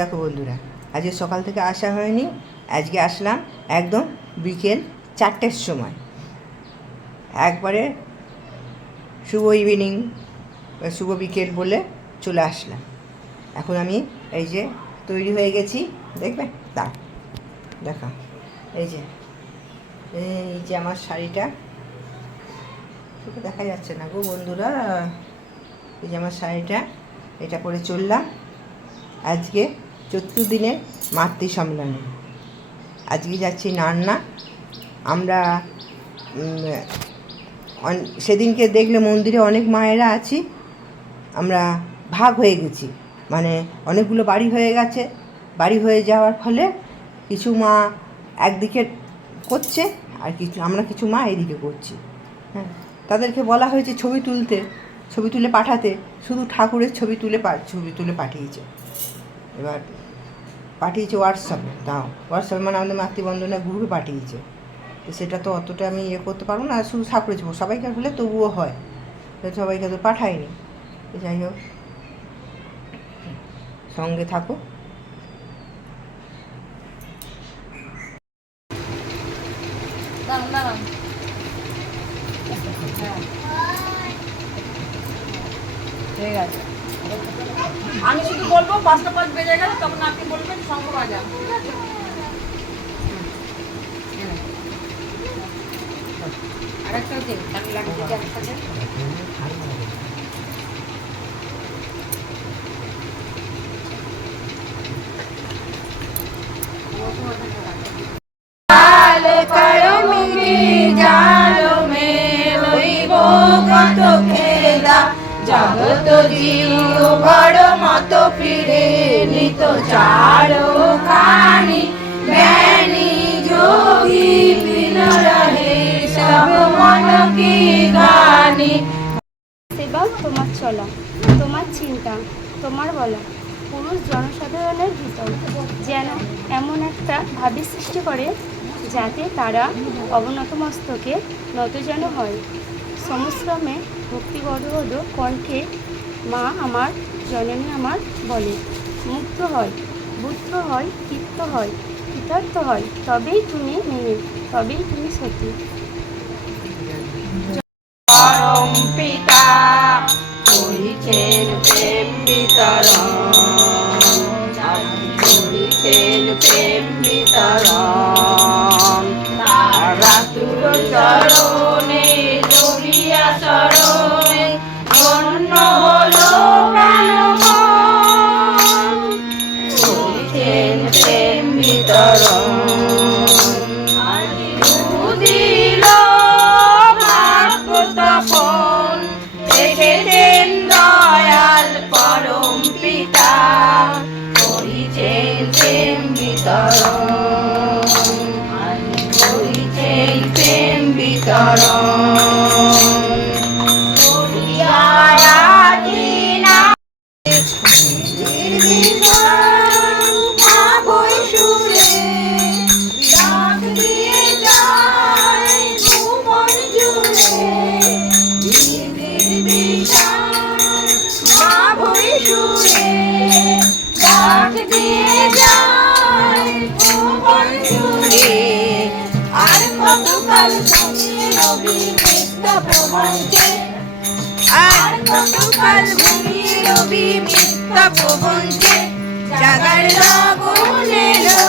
দেখো বন্ধুরা, আজকে সকাল থেকে আসা হয়নি, আজকে আসলাম একদম বিকেল 4টের সময়। একবারে শুভ ইভিনিং, শুভ বিকেল বলে চলে আসলাম। এখন আমি এই যে তৈরি হয়ে গেছি, দেখবে তা দেখা, এই যে আমার শাড়িটা, দেখা যাচ্ছে না গো বন্ধুরা, এই যে আমার শাড়িটা, এটা পরে চললাম আজকে 4 দিনের মাতৃ সম্মেলনে। আজকে যাচ্ছি নান্না। আমরা সেদিনকে দেখলে মন্দিরে অনেক মায়েরা আছি, আমরা ভাগ হয়ে গেছি, মানে অনেকগুলো বাড়ি হয়ে গেছে। বাড়ি হয়ে যাওয়ার ফলে কিছু মা একদিকে করছে, আর আমরা কিছু মা এদিকে করছি। হ্যাঁ, তাদেরকে বলা হয়েছে ছবি তুলে পাঠাতে, শুধু ঠাকুরের ছবি তুলে পাঠিয়েছে। এবার পাঠিয়েছে হোয়াটসঅ্যাপে, হোয়াটসঅ্যাপে মানে আমাদের মাতৃবন্ধনের গ্রুপে পাঠিয়েছে। তো সেটা তো অতটা আমি করতে পারবো না, শুধু ঠাকুরের ছবি সবাইকে হলে তবুও হয়, সবাইকে তো পাঠাইনি। যাই হোক, সঙ্গে থাকো। ঠিক আছে, আমি শুধু বলবো 5টা 5 বেজে গেলে তখন আপনি বলবেন শঙ্খ বাজা। ঠিক আছে, আরেকটা দিন আমি লাগবে একসাথে। জগত জীব বড় মত ফিরে নিত চারো খানি জ্ঞানী যোগী বিন রহে সব মন কি গানি। সেবা তোমার চলা, তোমার চিন্তা, তোমার বলা পুরুষ জনসাধারণের ভিতর যেন এমন একটা ভাবের সৃষ্টি করে যাতে তারা অবনত মস্তকে নত যেন হয়। সমশ্রমে ভক্তিগদগদ কণ্ঠে মা আমার জননী আমার বলে, মুগ্ধ হয়, বুদ্ধ হয়, তৃপ্ত হয়, কৃতার্থ হয়, তবেই তুমি মেনে, তবেই তুমি সতী। পরম পিতা করিছেন প্রেম বিতরণ, করিছেন প্রেম বিতরণ, তারা তুল চরণে জড়িয়া চরণে ধন্য হলো প্রাণমন, করিছেন প্রেম বিতরণ। দয়াল পরম পিতা করিছেন প্রেম বিতরণ, করিছেন প্রেম বিতরণ। আর কতকাল ঘুমিয়ে রবি মিথ্যা প্রবঞ্চে, জাগার লগন এলো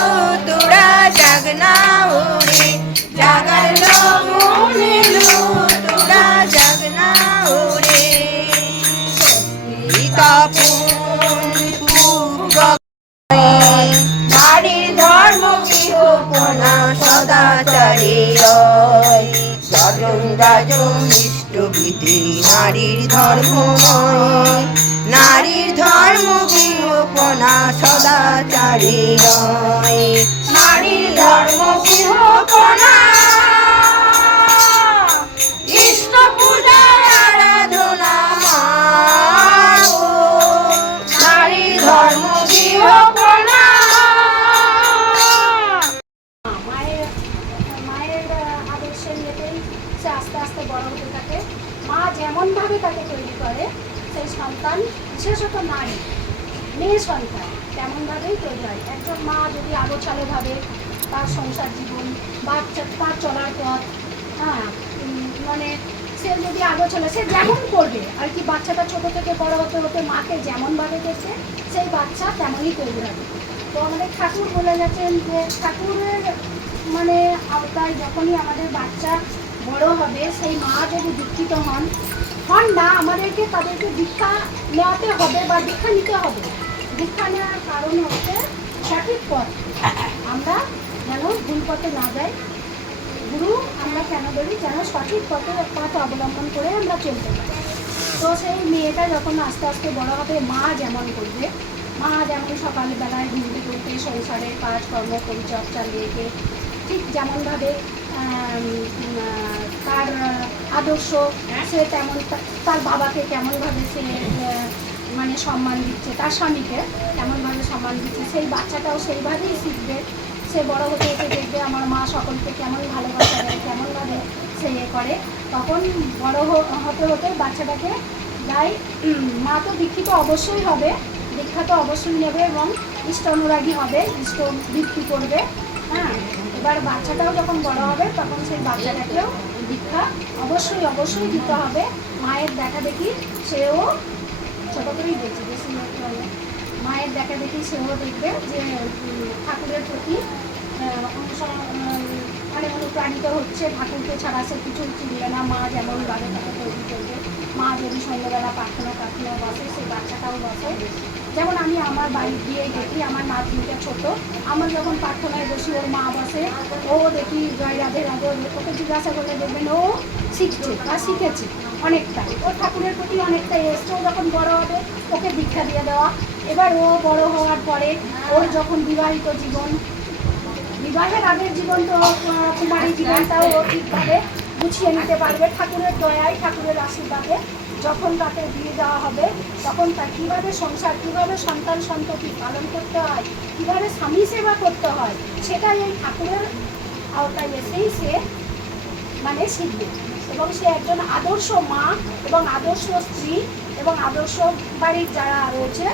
তোরা জাগনা ওরে, জাগার লগন এলো তোরা জাগনা ওরে। নারীর ধর্ম গৃহকোণা সদাচারে রয়, স্বজন রাজন ইষ্টবিধি নারীর ধর্ম নয়, নারীর ধর্ম গৃহকোণা সদাচারে রয়, নারীর ধর্ম গৃহকোণা ইষ্ট পূজার আরাধনা, নারীর ধর্ম গৃহকোণা। মায়ের আদর্শের মেয়েটাই সে আস্তে আস্তে বড় হতে থাকে। মা যেমনভাবে তাকে তৈরি করে, সেই সন্তান, বিশেষত নারী মেয়ে সন্তান, তেমন তেমনভাবেই তৈরি হয়। একজন মা যদি আগোছালোভাবে তার সংসার জীবন, বাচ্চা, তার চলার পথ, হ্যাঁ, মানে সে যদি আগোছালো, সে যেমন করবে আর কি, বাচ্চাটা ছোটো থেকে বড় হতে হতে মাকে যেমনভাবে দেখবে সেই বাচ্চা তেমনই তৈরি হবে। তো আমাদের ঠাকুর বলে গেছেন যে ঠাকুরের মানে আওতায় যখনই আমাদের বাচ্চা বড় হবে, সেই মা যদি দীক্ষিত হন না, আমাদেরকে তাদেরকে দীক্ষা নেওয়াতে হবে বা দীক্ষা নিতে হবে। দীক্ষা নেওয়ার কারণ হচ্ছে সঠিক পথ, আমরা যেন ভুল পথে না যাই। গুরু আমরা কেন বলি, যেন সঠিক পথ অবলম্বন করে আমরা চলতে পারি। তো সেই মেয়েটা যখন আস্তে আস্তে বড় হবে, মা যেমন করবে, মা যেমন সকালবেলায় ঘুম থেকে উঠে সংসারের কাজকর্ম পরিচর্যা রেখে ঠিক যেমনভাবে তার আদর্শ, সে তেমন তার বাবাকে কেমনভাবে সে মানে সম্মান দিচ্ছে, তার স্বামীকে কেমনভাবে সম্মান দিচ্ছে, সেই বাচ্চাটাও সেইভাবেই শিখবে। সে বড় হতে হতে দেখবে আমার মা সকলকে কেমন ভালোবাসা দেয়, কেমনভাবে সে করে। তখন বড় হতে হতে বাচ্চাটাকে গায়ে মা তো দীক্ষিত অবশ্যই হবে, দীক্ষা তো অবশ্যই নেবে এবং ইষ্ট অনুরাগী হবে, ইষ্ট বৃত্তি করবে। হ্যাঁ, এবার বাচ্চাটাও যখন বড় হবে তখন সেই বাচ্চাটাকেও দীক্ষা অবশ্যই দিতে হবে। মায়ের দেখা দেখি সেও ছোটো করেই বলছি, বেশি মায়ের দেখা দেখি সেও দেখবে যে ঠাকুরের প্রতি মানে অনুপ্রাণিত হচ্ছে। ঠাকুরকে ছাড়া সে কিছু চিনবে না। মা যেমন ভাবে তাকে তৈরি করবে, মা যদি সন্ধ্যেবেলা প্রার্থনা বসে, সেই বাচ্চাটাও বসে। যেমন আমি আমার বাড়ি গিয়ে দেখি, আমার নাতনিটা ছোট, আমার যখন প্রার্থনায় বসি ওর মা বসে, ও দেখি জয় রাধে রাধে, ওকে জিজ্ঞাসা করলে দেখবেন ও শিখছে বা শিখেছে অনেকটা, ও ঠাকুরের প্রতি অনেকটা এসছে। ও যখন বড় হবে ওকে দীক্ষা দিয়ে দেওয়া। এবার ও বড় হওয়ার পরে ওর যখন বিবাহিত জীবন, বিবাহের আগের জীবন তো কুমারী জীবনটাও ও ঠিকভাবে গুছিয়ে নিতে পারবে ঠাকুরের দয়ায়, ঠাকুরের আশীর্বাদে। যখন তাকে দিয়ে দেওয়া হবে তখন তার কীভাবে সংসার, কীভাবে সন্তান সন্ততি পালন করতে হয়, কীভাবে স্বামী সেবা করতে হয়, সেটাই এই ঠাকুরের আওতায় এসেই সে মানে শিখবে। এবং সে একজন আদর্শ মা এবং আদর্শ স্ত্রী এবং আদর্শ বাড়ির যারা রয়েছে,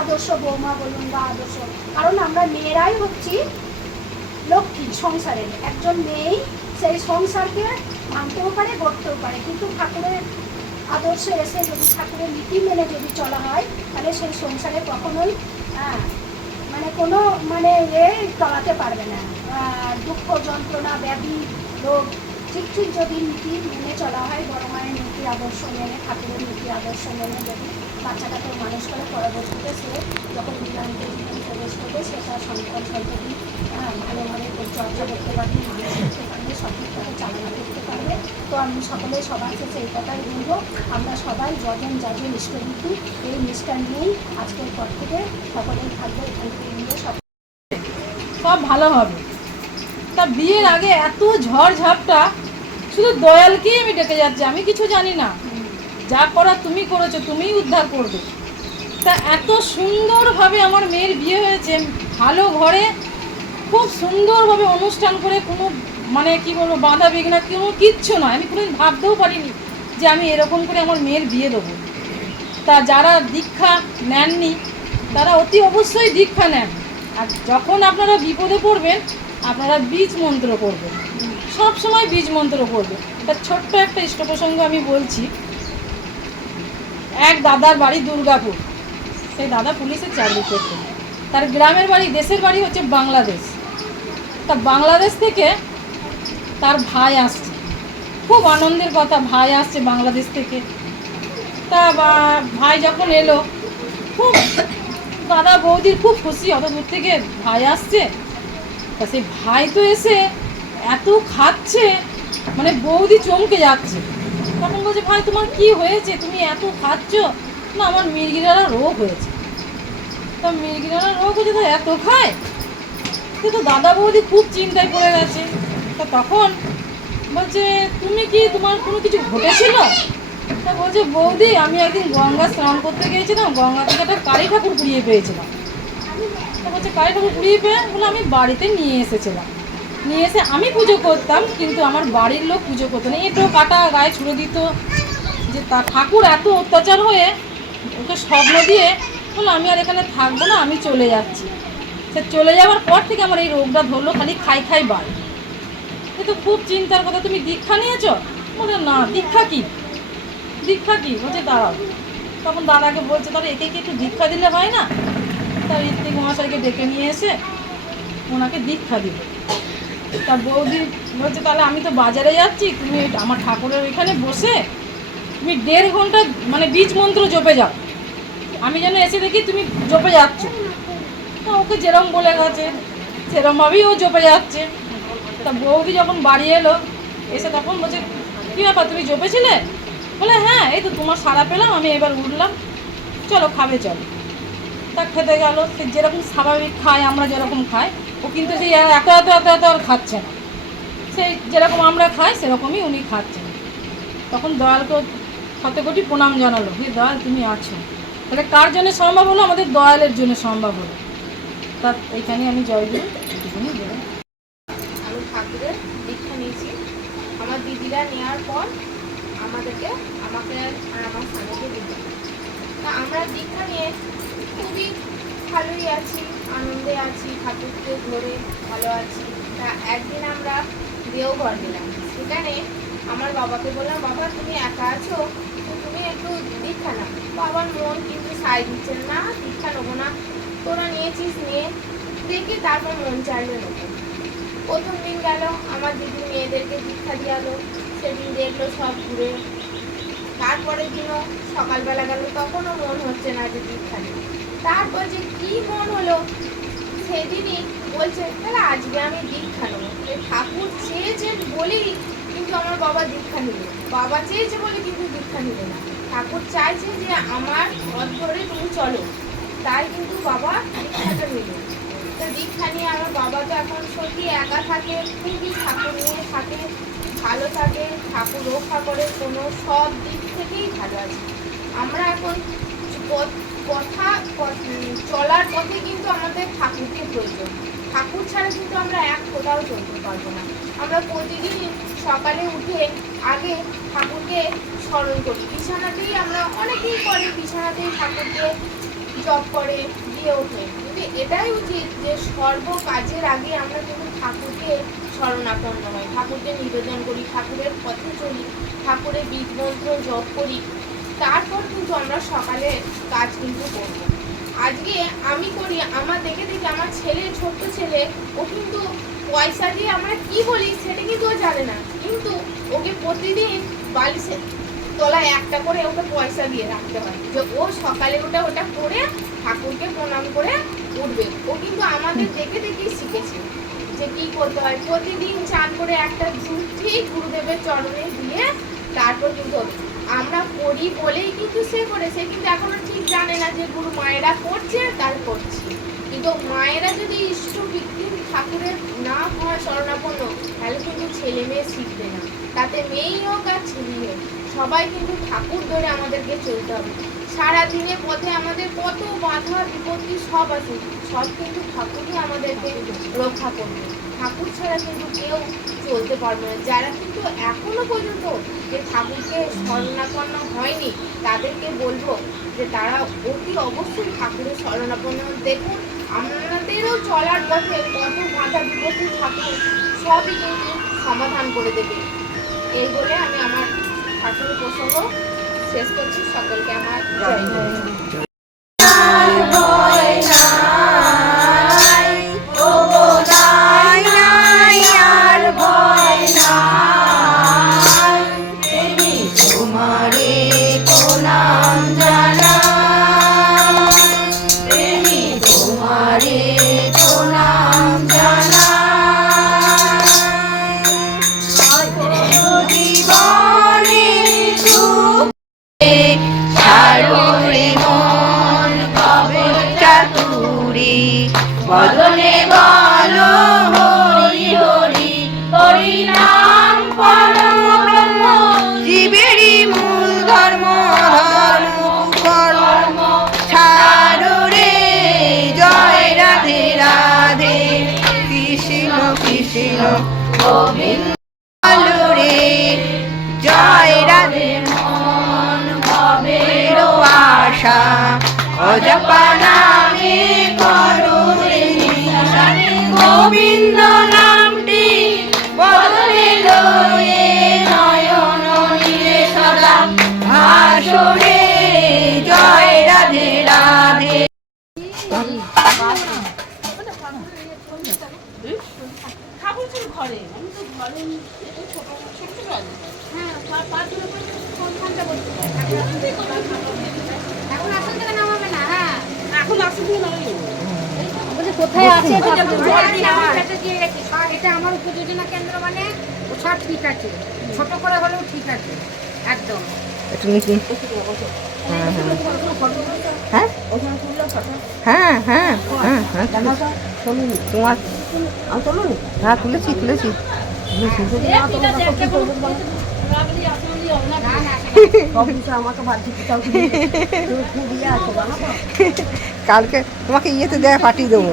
আদর্শ বৌমা বলুন বা আদর্শ, কারণ আমরা মেয়েরাই হচ্ছি লক্ষ্মী সংসারের। একজন মেয়েই সেই সংসারকে মানতেও পারে, গড়তেও পারে। কিন্তু ঠাকুরের আদর্শে এসে যদি ঠাকুরের নীতি মেনে যদি চলা হয়, তাহলে সেই সংসারে কখনোই মানে কোনো মানে চলাতে পারবে না। দুঃখ যন্ত্রণা ব্যাধি রোগ ঠিক যদি নীতি মেনে চলা হয়, বড় মায়ের নীতি আদর্শ মেনে, ঠাকুরের নীতি আদর্শ মেনে যদি বাচ্চাটাকে মানুষ করে, পরবর্তীতে সে যখন বিবাহিত জীবন প্রবেশ করবে, সে তার সন্তান সন্ততি ভালোভাবে চর্চা করতে পারবে, মানুষ করতে পারবে, সঠিকভাবে চালনা করতে পারবে। তো আমি সবার কাছে এই কথাই বলবো, আমরা সবাই যজন যাজন ইষ্টবৃত্তি এই নিষ্ঠা নিয়েই আজকের পর থেকে সকলেই থাকবো, এখান থেকে নিয়ে সব ভালো হবে। তা বিয়ের আগে এত ঝড় ঝাপটা, শুধু দয়ালকেই আমি ডেকে যাচ্ছি, আমি কিছু জানি না। যা করার তুমি করেছো, তুমিই উদ্ধার করবে। তা এত সুন্দরভাবে আমার মেয়ের বিয়ে হয়েছে, ভালো ঘরে, খুব সুন্দরভাবে অনুষ্ঠান করে, কোনো মানে কি বলবো বাধা বিঘ্ন কিচ্ছু নয়। আমি কোনোদিন ভাবতেও পারিনি যে আমি এরকম করে আমার মেয়ের বিয়ে দেবো। তা যারা দীক্ষা নেননি তারা অতি অবশ্যই দীক্ষা নেন। আর যখন আপনারা বিপদে পড়বেন, আপনারা বীজ মন্ত্র করবেন, সব সময় বীজ মন্ত্র করবেন। তার ছোট্ট একটা ইষ্ট প্রসঙ্গ আমি বলছি। এক দাদার বাড়ি দুর্গাপুর, সেই দাদা পুলিশের চাকরি করতেন। তার গ্রামের বাড়ি, দেশের বাড়ি হচ্ছে বাংলাদেশ। তা বাংলাদেশ থেকে তার ভাই আসছে, খুব আনন্দের কথা, ভাই আসছে বাংলাদেশ থেকে। তা ভাই যখন এলো, খুব দাদা বৌদির খুব খুশি, অত দূর থেকে ভাই আসছে। তা সেই ভাই তো এসে এত খাচ্ছে, মানে বৌদি চমকে যাচ্ছে। তখন বলছে, ভাই তোমার কি হয়েছে, তুমি এত খাচ্ছ? না, আমার মির্গিরারা রোগ হয়েছে। তা মির্গিরারা রোগ হয়েছে, তো এত খায়? তো দাদা বৌদি খুব চিন্তায় পড়ে গেছে। তা তখন বলছে, তুমি কি, তোমার কোনো কিছু ঘটেছিল? তা বলছে, বৌদি আমি একদিন গঙ্গা স্নান করতে গিয়েছিলাম, গঙ্গা থেকে একটা কালী ঠাকুর কুড়িয়ে পেয়েছিলাম। তা বলছে, কালী ঠাকুর কুড়িয়ে পেয়ে? বলে আমি বাড়িতে নিয়ে এসেছিলাম, নিয়ে এসে আমি পুজো করতাম, কিন্তু আমার বাড়ির লোক পুজো করতো না, এঁটো কাটা গায়ে ছুড়ে দিত। যে তা ঠাকুর এত অত্যাচার হয়ে ওকে স্বপ্ন দিয়ে বললো আমি আর এখানে থাকবো না, আমি চলে যাচ্ছি। সে চলে যাওয়ার পর থেকে আমার এই রোগটা ধরলো, খালি খাই বাড়ে। এ তো খুব চিন্তার কথা, তুমি দীক্ষা নিয়েছ? বলে না। দীক্ষা কি বলছে দাঁড়াও। তখন দাদাকে বলছে তাহলে একে কি একটু দীক্ষা দিলে হয় না? তার ঋত্বিক মহাশয়কে ডেকে নিয়ে এসে ওনাকে দীক্ষা দিল। তার বৌদি বলছে তাহলে আমি তো বাজারে যাচ্ছি, তুমি আমার ঠাকুরের ওইখানে বসে তুমি 1.5 ঘন্টা মানে বীজ মন্ত্র জপে যাও, আমি যেন এসে দেখি তুমি জপে যাচ্ছ। তা ওকে যেরকম বলে গেছে সেরকমভাবেই ও জপে যাচ্ছে। তা বৌদি যখন বাড়ি এলো এসে তখন বলছে কী ব্যাপার, তুমি জপেছিলে? বলে হ্যাঁ, এই তো তোমার সাড়া পেলাম, আমি এবার উঠলাম, চলো খাবে চলো। তা খেতে গেল। সে যেরকম স্বাভাবিক খায়, আমরা যেরকম খাই, ও কিন্তু সেই এত আর খাচ্ছে না। সেই যেরকম আমরা খাই সেরকমই উনি খাচ্ছেন। তখন দয়ালকে 7 কোটি প্রণাম জানালো, হে দয়াল তুমি আছো। তাহলে কার জন্য সম্ভব হলো? আমাদের দয়ালের জন্য সম্ভব হলো। তা এইখানে আমি জয়গুরু এটুকুনি বলে। আমি ঠাকুরের দীক্ষা নিয়েছি। আমার দিদিরা নেওয়ার পর আমাকে আর আমার স্বামীকে দিল। তা আমরা দীক্ষা নিয়ে খুবই ভালোই আছি, আনন্দে আছি, ঠাকুরকে ধরে ভালো আছি। তা একদিন আমরা দেওঘর গেলাম। সেখানে আমার বাবাকে বললাম, বাবা তুমি একা আছো, তো তুমি একটু দীক্ষা নাও। বাবার মন কিন্তু সাই দিচ্ছে না, দীক্ষা নেবো না, তোরা নিয়েছিস নিয়ে দেখি, তারপর মন চাইলে নেবো। প্রথম দিন গেল, আমার দিদির মেয়েদেরকে দীক্ষা দিয়ালো, সেদিন দেখলো সব ঘুরে। তারপরের দিনও সকালবেলা গেল, তখনও মন হচ্ছে না যে দীক্ষা নিই। তারপর যে কি মন হলো সেদিনই বলছে তাহলে আজকে আমি দীক্ষা নেবো। ঠাকুর চেয়েছে বলি কিন্তু আমার বাবা দীক্ষা নিল, বাবা চেয়েছে বলে কিন্তু দীক্ষা নিল না। ঠাকুর চাইছে যে আমার পথ ধরে তুমি চলো, তাই কিন্তু বাবা দীক্ষাটা নিল। তো দীক্ষা নিয়ে আমার বাবা তো এখন সত্যি একা থাকে, খুবই ঠাকুর নিয়ে থাকে, ভালো থাকে, ঠাকুর রক্ষা করে, কোনো সব দিক থেকেই ভালো আছে। আমরা এখন চলার পথে কিন্তু আমাদের ঠাকুরকে প্রয়োজন। ঠাকুর ছাড়া কিন্তু আমরা এক কোথাও চলতে পারবো না। আমরা প্রতিদিন সকালে উঠে আগে ঠাকুরকে স্মরণ করি, বিছানাতেই আমরা অনেকেই করে বিছানাতেই ঠাকুরকে জপ করে দিয়ে ওঠে। কিন্তু এটাই উচিত যে সর্ব কাজের আগে আমরা কিন্তু ঠাকুরকে শরণাপন্ন হই, ঠাকুরকে নিবেদন করি, ঠাকুরের পথে চলি, ঠাকুরের বীজ মন্ত্র জপ করি, তারপর কিন্তু আমরা সকালে কাজ কিন্তু করব। আজকে আমি করি, আমার দেখে দেখে আমার ছেলে, ছোট্ট ছেলে, ও কিন্তু পয়সা দিয়ে আমরা কি বলি সেটা কিন্তু ও জানে না, কিন্তু ওকে প্রতিদিন বালিশের তলায় একটা করে ওকে পয়সা দিয়ে রাখতে হয়, যে ও সকালে ওটা করে ঠাকুরকে প্রণাম করে উঠবে। ও কিন্তু আমাদের দেখে দেখেই শিখেছে যে কি করতে হয়। প্রতিদিন চান করে একটা ধূপ ঠিক গুরুদেবের চরণে দিয়ে তারপর কিন্তু আমরা করি বলেই কিন্তু সে করেছে, কিন্তু এখনো ঠিক জানে না যে গুরু মায়েরা করছে তার করছি। কিন্তু মায়েরা যদি ইষ্ট বিক্রিম ঠাকুরের না হয় শরণাপন্ন, তাহলে কিন্তু ছেলে মেয়ে শিখবে না, তাতে মেয়েই হোক আর ছেলেই হোক, সবাই কিন্তু ঠাকুর ধরে আমাদেরকে চলতে হবে। সারাদিনের পথে আমাদের কত বাধা বিপত্তি সব আছে, সব কিন্তু ঠাকুরই আমাদেরকে রক্ষা করবে। ঠাকুর ছাড়া কিন্তু কেউ চলতে পারবে না। যারা কিন্তু এখনো পর্যন্ত যে ঠাকুরকে শরণাপন্ন হয়নি, তাদেরকে বলবো যে তারা অতি অবশ্যই ঠাকুরের শরণাপন্ন। দেখুন আমাদেরও চলার পথে কত বাধা বিপত্তি ঠাকুর সবই কিন্তু সমাধান করে দেবে। এই বলে আমি আমার ঠাকুরের প্রসঙ্গ শেষ করছি। সকলকে আমার জয় জয়। বদনে বলো হরি হরি, হরি নাম পরম ব্রহ্ম, জীবেরই মূল ধর্ম, ধর্ম কর্ম ছাড়ো রে। জয় রাধে রাধে, কৃষ্ণ কৃষ্ণ গোবিন্দ বলো রে। জয় রাধে মন ভবের আশা অজপা নামে করো রে নিশা, গোবিন্দ নামটি বদলে লয়ে নয়ন নীলে সদা ভাসরে জয় রাধে রাধে। এখন আসল থেকে নামাবে না। হ্যাঁ, কোথায় আছে এটা আমার উপযোজনা কেন্দ্র, মানে সব ঠিক আছে, ছোট করে হলেও ঠিক আছে একদম। একটু নিচে। হ্যাঁ হ্যাঁ হ্যাঁ হ্যাঁ হ্যাঁ তোমার হ্যাঁ তুলেছি তুলেছি। কালকে তোমাকে ইয়েতে দেয়া পাঠিয়ে দেবো।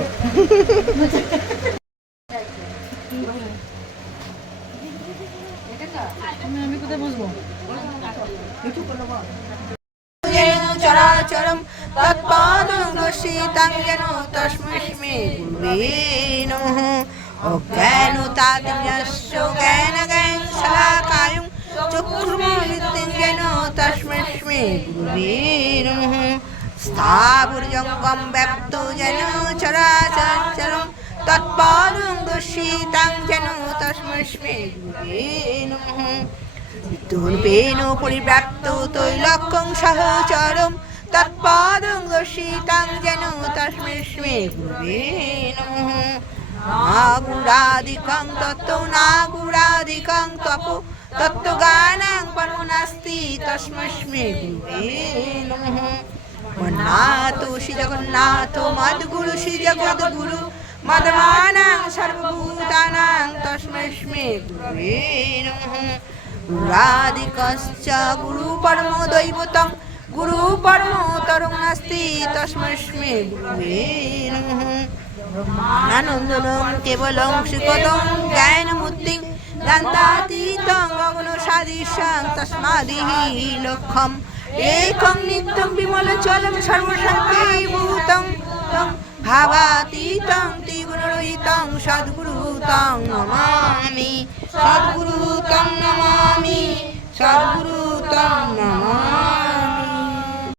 চরাচরম তৎপদং দর্শিতাং যেন তস্মৈ গুরুবে নমঃ। অজ্ঞানতাতিমস্য জ্ঞানজ্ঞান শলাকায়ং চক্ষুর্মৃত্যুং যেন তস্মৈ গুরুবে নমঃ। স্থাবরজঙ্গম ব্যাপ্ত যেন চরাচরম তৎপদং দর্শিতাং যেন তস্মৈ গুরুবে নমঃ। দুর্বেণ পরিব্যাপ্ত তৈলক্যং সহচরম তৎপদং দর্শিতাং যেন তস্মৈ গুরুবে নমঃ। নাগুরাদিকং তত্ত্ব নাগুরাদিকং তপ তত্ত্বগানাং পরো নাস্তি তস্মৈ গুরুবে নমঃ। মন্নাথ শ্রী জগন্নাথ মদ্গুরু শ্রী জগদ্গুরু মদমানাং সর্বভূতানাং তস্মৈ গুরুবে নমঃ। গুরাদিকশ্চ গুরু পরম দৈবতং গুরু পরমতরং নাস্তি তস্মৈ গুরুবে নমঃ। আনন্দনং কেবলং শ্রীপদং জ্ঞানমূর্তিং দান্তাতীতং গগনসাদৃশং তস্মাদিহি লক্ষ্যম একং নিত্যং বিমলচলং সর্বসংকেভূতং ভাবাতীতং ত্রিগুণরহিতং সদ্গুরু তং নমামি সদ্গুরু তং নমামি সদ্গুরু তং নমামি।